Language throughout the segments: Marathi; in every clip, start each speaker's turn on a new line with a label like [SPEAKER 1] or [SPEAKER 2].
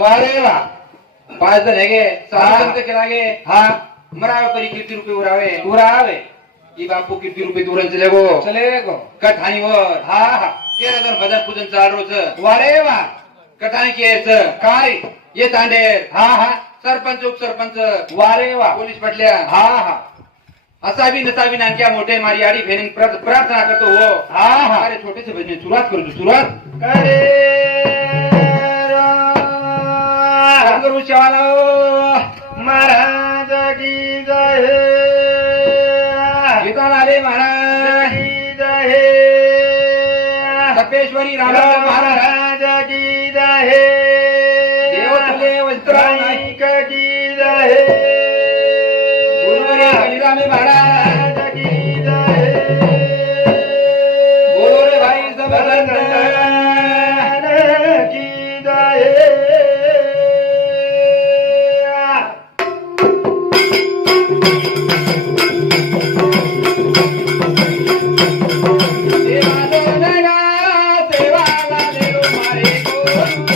[SPEAKER 1] वारे वा
[SPEAKER 2] पाच जण हे गे
[SPEAKER 1] हा.
[SPEAKER 2] केला गे
[SPEAKER 1] हा
[SPEAKER 2] मरावे परी किती रुपये उरावे
[SPEAKER 1] पूरा आवे
[SPEAKER 2] ई बापू किती रुपये दुरण चले गो
[SPEAKER 1] चले गो
[SPEAKER 2] कठाणीवर
[SPEAKER 1] हा हा
[SPEAKER 2] तेरा जण भजन पूजन चाल रोज
[SPEAKER 1] वारे वा
[SPEAKER 2] कठाणी केस
[SPEAKER 1] काय
[SPEAKER 2] ये तांडेर
[SPEAKER 1] हा हा
[SPEAKER 2] सरपंच उपसरपंच
[SPEAKER 1] वारे वा
[SPEAKER 2] पोलीस पटल्या
[SPEAKER 1] हा हा
[SPEAKER 2] असावी नसावी नानक्या मोठे मारी आडी प्रार्थ- प्रार्थना करतो हो
[SPEAKER 1] हा हा
[SPEAKER 2] अरे छोटेसे भजन सुरुवात करतो सुरुवात
[SPEAKER 1] करे
[SPEAKER 2] करू शेवाला.
[SPEAKER 1] महाराज की जय
[SPEAKER 2] गीताला आले महाराज
[SPEAKER 1] की जय
[SPEAKER 2] सपेश्वरी रामचंद्र महाराज
[SPEAKER 1] की जय
[SPEAKER 2] देव तुले वस्त्राय.
[SPEAKER 1] नाईक की जय
[SPEAKER 2] गुरुवरी महाराज
[SPEAKER 1] महाराज
[SPEAKER 2] हाल. वा भाई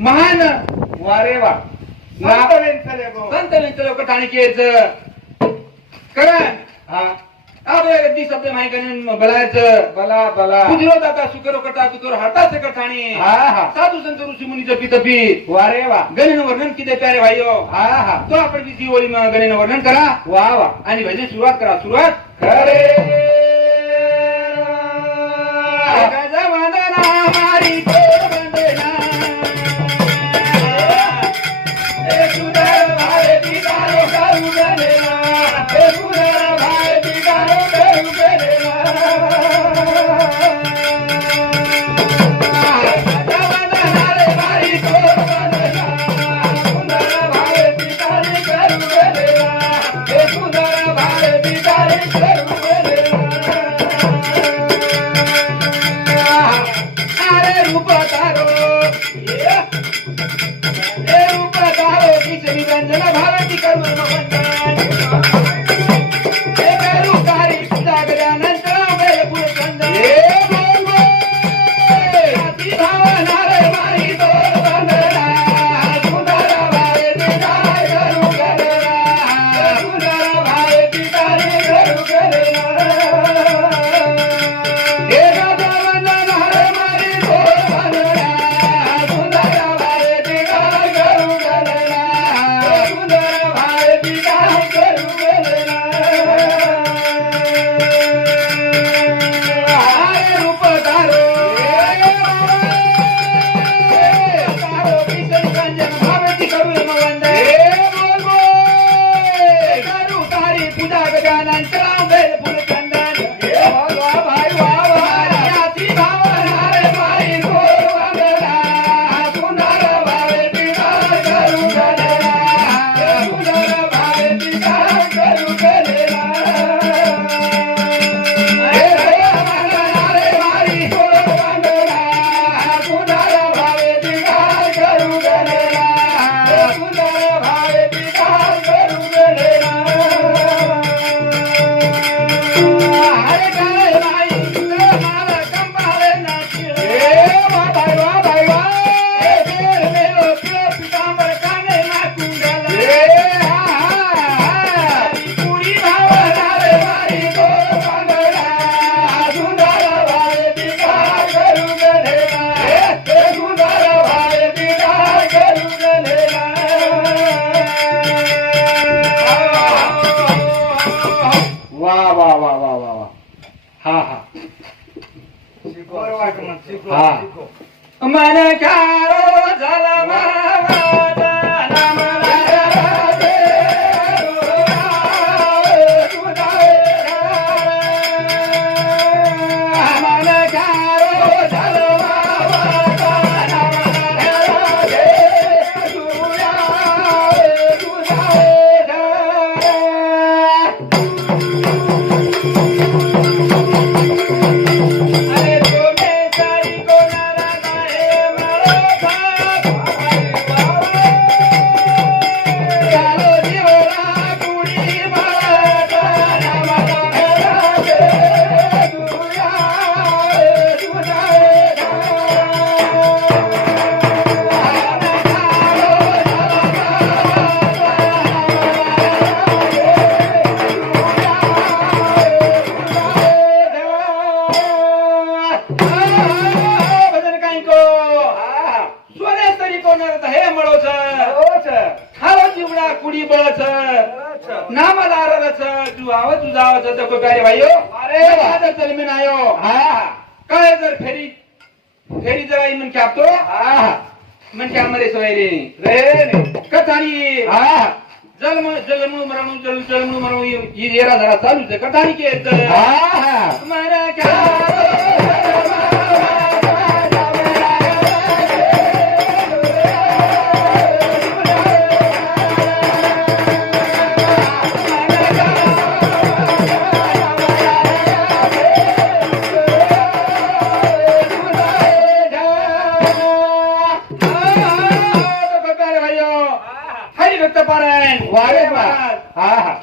[SPEAKER 2] महान
[SPEAKER 1] वारे वा.
[SPEAKER 2] नाव-
[SPEAKER 1] नाव चले गो
[SPEAKER 2] संत विंचलो कटाणी केच
[SPEAKER 1] हा.
[SPEAKER 2] गद्दी शब्द माही करून बलायचं.
[SPEAKER 1] बला बला.
[SPEAKER 2] कुजरो दाता सुकरो कटा तुकर हाताचे कठाणी.
[SPEAKER 1] हा हा.
[SPEAKER 2] साधू संत ऋषी मुनी जपी तपी.
[SPEAKER 1] वारे वा.
[SPEAKER 2] गणेन वर्णन किती प्यारे भाईयो
[SPEAKER 1] हा हा.
[SPEAKER 2] तो आपण किती ओळी गणेन वर्णन करा.
[SPEAKER 1] वा वा.
[SPEAKER 2] आणि भजन सुरुवात करा. सुरुवात.
[SPEAKER 1] खरे.
[SPEAKER 2] ఈ నేర నడతాను జగటానికి ఎత్త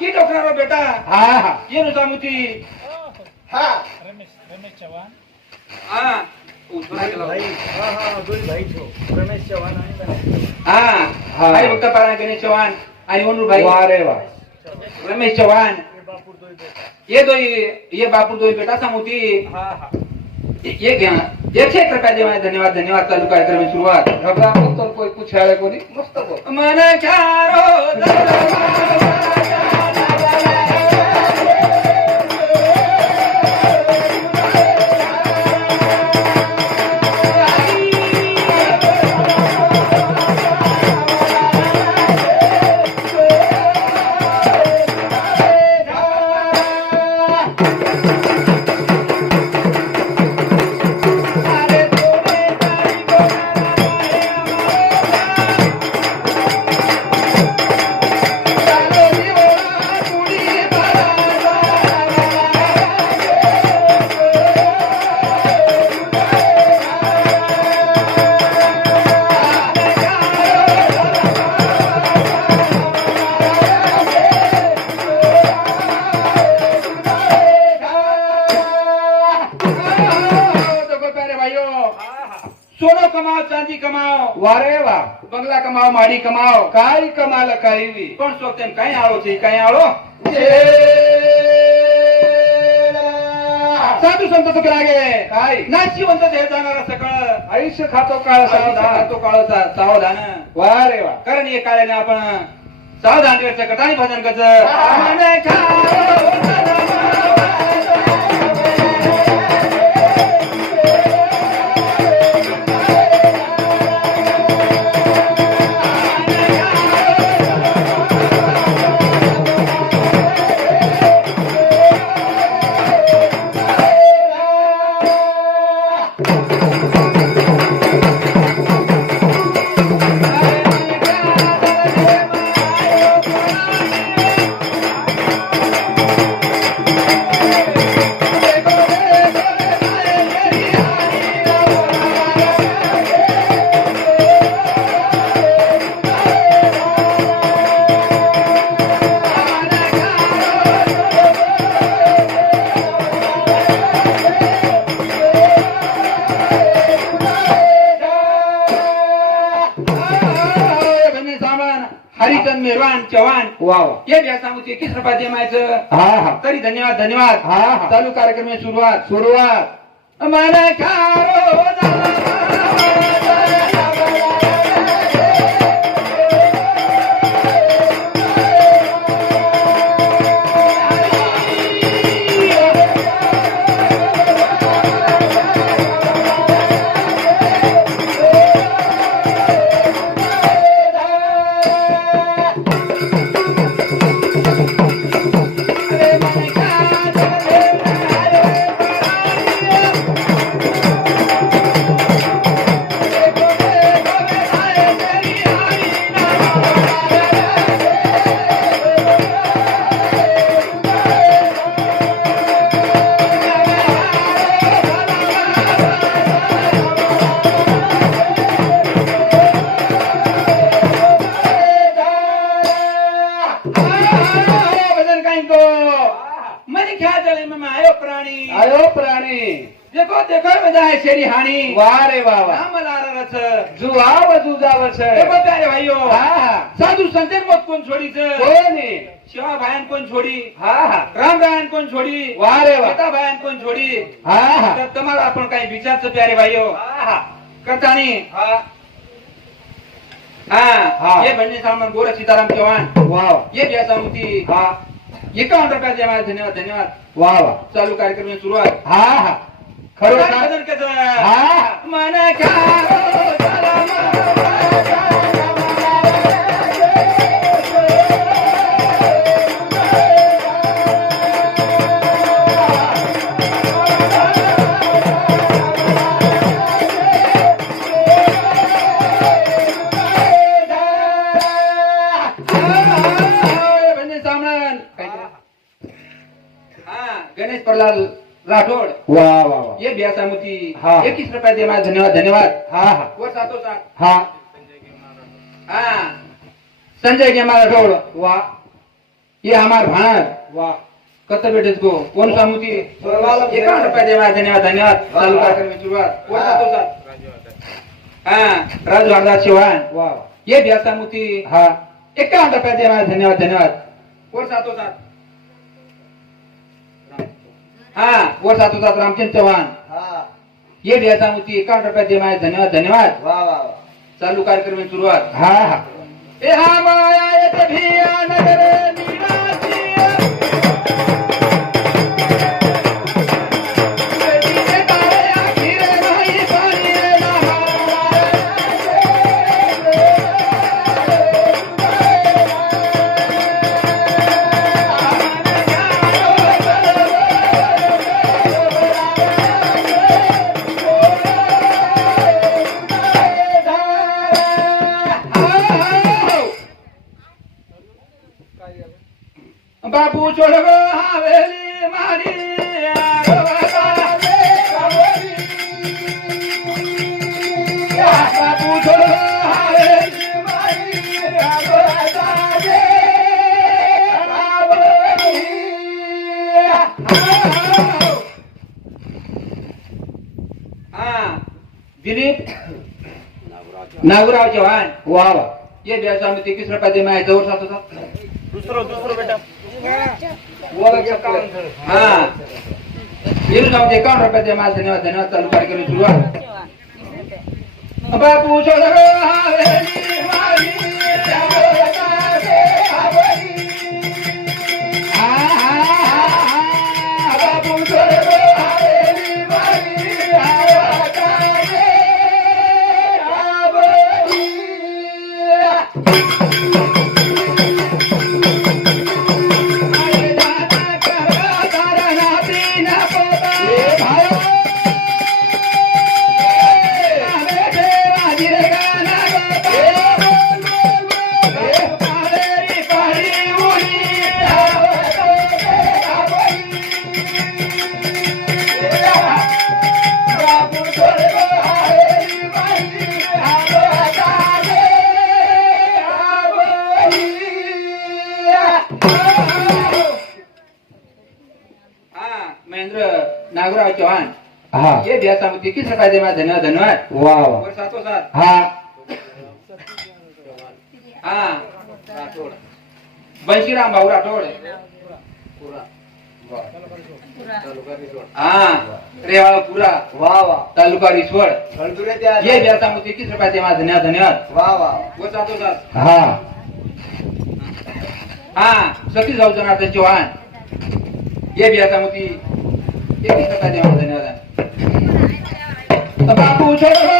[SPEAKER 2] की डोकरारो बेटा?
[SPEAKER 1] हा, हा.
[SPEAKER 2] येनु सामुती
[SPEAKER 1] हा.
[SPEAKER 2] हा. उठून गेला.
[SPEAKER 1] हा.
[SPEAKER 2] हा गणेश चव्हाण आणि वनरू भाई.
[SPEAKER 1] वा.
[SPEAKER 2] रमेश चव्हाण. ये दो ये बापू दो बेटा सामुती. ये घ्या. एकशे एक रुपया देवा धन्यवाद धन्यवाद. चालू कार्यक्रम सुरुवात.
[SPEAKER 1] घबरा कोई पुछायला कोणी? मस्त बोल.
[SPEAKER 2] मन चारो सोनं कमाव चांदी कमाव
[SPEAKER 1] वारे वा।
[SPEAKER 2] बंगला कमाव माडी कमाव
[SPEAKER 1] काय कमाल काही
[SPEAKER 2] पण सोतेम काही आळो છે काही आळो। साधू संत तुक लागे।
[SPEAKER 1] काय
[SPEAKER 2] नाशिवंत हे जाणार सकळ।
[SPEAKER 1] आयुष्य खातो काळ
[SPEAKER 2] खातो काळ सावधान।
[SPEAKER 1] वारे वा।
[SPEAKER 2] कारण हे काळाने आपण। सावधान वेळचं कटाणी भजन कच मेहरवान चव्हाण.
[SPEAKER 1] वा वा
[SPEAKER 2] द्या सांगू ते किस रुपया देमायचं
[SPEAKER 1] हा हा.
[SPEAKER 2] तरी धन्यवाद धन्यवाद.
[SPEAKER 1] हा हा.
[SPEAKER 2] चालू कार्यक्रम सुरुवात.
[SPEAKER 1] सुरुवात.
[SPEAKER 2] चारो प्राणी?
[SPEAKER 1] आयो प्राणी।
[SPEAKER 2] देखो देखो मजा है शेरी हानी।
[SPEAKER 1] वा रे वा वा
[SPEAKER 2] राम लारा रच
[SPEAKER 1] जुवाव जुजावच
[SPEAKER 2] देखो प्यारे भाइयों
[SPEAKER 1] हा
[SPEAKER 2] साधू संतेर मत कोण छोडीच
[SPEAKER 1] कोणी
[SPEAKER 2] शिवा भायन कोण छोडी?
[SPEAKER 1] हा हा।
[SPEAKER 2] राम भायन कोण छोडी?
[SPEAKER 1] वा रे वा
[SPEAKER 2] सीता भायन कोण छोडी?
[SPEAKER 1] हा हा।
[SPEAKER 2] तर तुम्हाला आपण काही विचारचं प्यारे भाइयो।
[SPEAKER 1] हा हा।
[SPEAKER 2] करतानी
[SPEAKER 1] हा।
[SPEAKER 2] हा।
[SPEAKER 1] हा.
[SPEAKER 2] बनने सामान गोरख सीताराम चौहान।
[SPEAKER 1] वा वा
[SPEAKER 2] ये जैसा होती।
[SPEAKER 1] हा।
[SPEAKER 2] एकावन्न रुपया जमा धन्यवाद धन्यवाद.
[SPEAKER 1] वा वा.
[SPEAKER 2] चालू कार्यक्रम सुरुवात.
[SPEAKER 1] हा हा. खरं
[SPEAKER 2] मन का रुपया दे माझा. धन्यवाद धन्यवाद.
[SPEAKER 1] हा हा.
[SPEAKER 2] वर सातो सात
[SPEAKER 1] हा.
[SPEAKER 2] हा. संजय गेमा राठोड
[SPEAKER 1] वा.
[SPEAKER 2] ये हमार भाण
[SPEAKER 1] वा.
[SPEAKER 2] कत बेटे को कौन सा मोती
[SPEAKER 1] परवाला
[SPEAKER 2] एकावन्न दे माझा. धन्यवाद धन्यवाद. चालू कार्यक्रम सुरुवात
[SPEAKER 1] हा.
[SPEAKER 2] सातो सात हा. राजू हरदास चौहान
[SPEAKER 1] वा
[SPEAKER 2] ये ब्यासा मोती.
[SPEAKER 1] हा.
[SPEAKER 2] एकावन्न दे माझा. धन्यवाद धन्यवाद. वर सातो सात हा. वर सातो सात रामचंद्र
[SPEAKER 1] हा
[SPEAKER 2] ये मोती एकावन्न रुपया दे माझा धन्यवाद धन्यवाद।
[SPEAKER 1] वा वा
[SPEAKER 2] चालू कार्यक्रम सुरुवात.
[SPEAKER 1] हा हा.
[SPEAKER 2] ए हा माया नागुराव चव्हाण
[SPEAKER 1] वा वा
[SPEAKER 2] ये व्यवसाय में किस रुपया दे मैं जवळ साथ. होता हा. येऊन जाऊ दे एकावन्न रुपया दे माझा धन्यवाद धन्यवाद. चालू कार्यक्रम सुरुवात बापू हा. ये भैया मुझे किस रुपया दे मैं धन्यवाद धन्यवाद।
[SPEAKER 1] वा वा
[SPEAKER 2] और साथों साथ।
[SPEAKER 1] हा।
[SPEAKER 2] हा। राठोड बंशीराम भाऊ राठोड हा। रेवाळ पुरा।
[SPEAKER 1] वा वा
[SPEAKER 2] तालुका रिसवड
[SPEAKER 1] खळदुरे त्या
[SPEAKER 2] ये भैया मुझे किस रुपया दे मैं धन्यवाद धन्यवाद।
[SPEAKER 1] वा वा
[SPEAKER 2] और साथों साथ।
[SPEAKER 1] हा।
[SPEAKER 2] हा। सतीश भाऊ जनार्दन चौहान ये भैया मुझे किस रुपया दे मैं धन्यवाद। बापू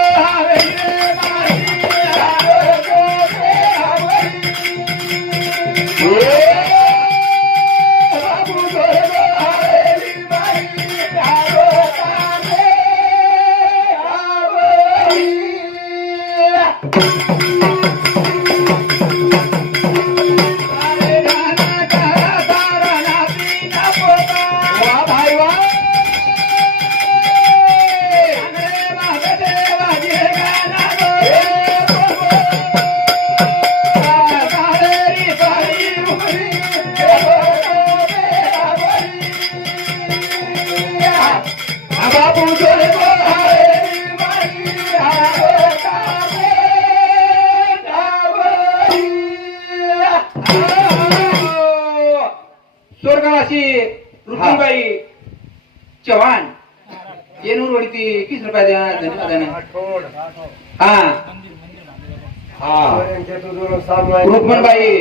[SPEAKER 2] रुक्मणबाई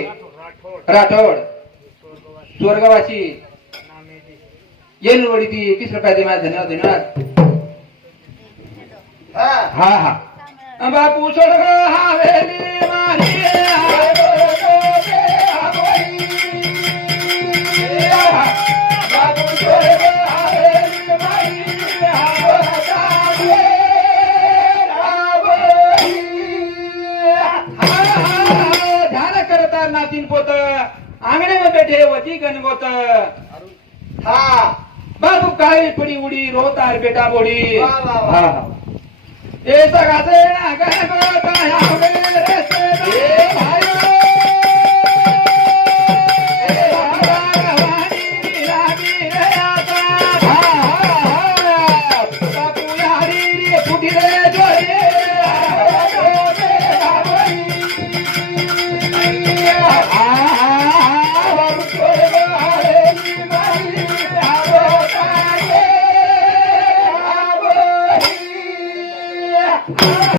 [SPEAKER 2] राठोड स्वर्गवासी येनूर वडीती किस रुपया दे माझा धन्यवाद धन्यवाद
[SPEAKER 1] हा
[SPEAKER 2] हा बापू स्वर्ग हवेली आंगणे में बैठे वती गणगोत.
[SPEAKER 1] हा.
[SPEAKER 2] बाबू काळी पडी उडी रोतार बेटा बोडी.
[SPEAKER 1] वा, वा, वा.
[SPEAKER 2] हा हा. ए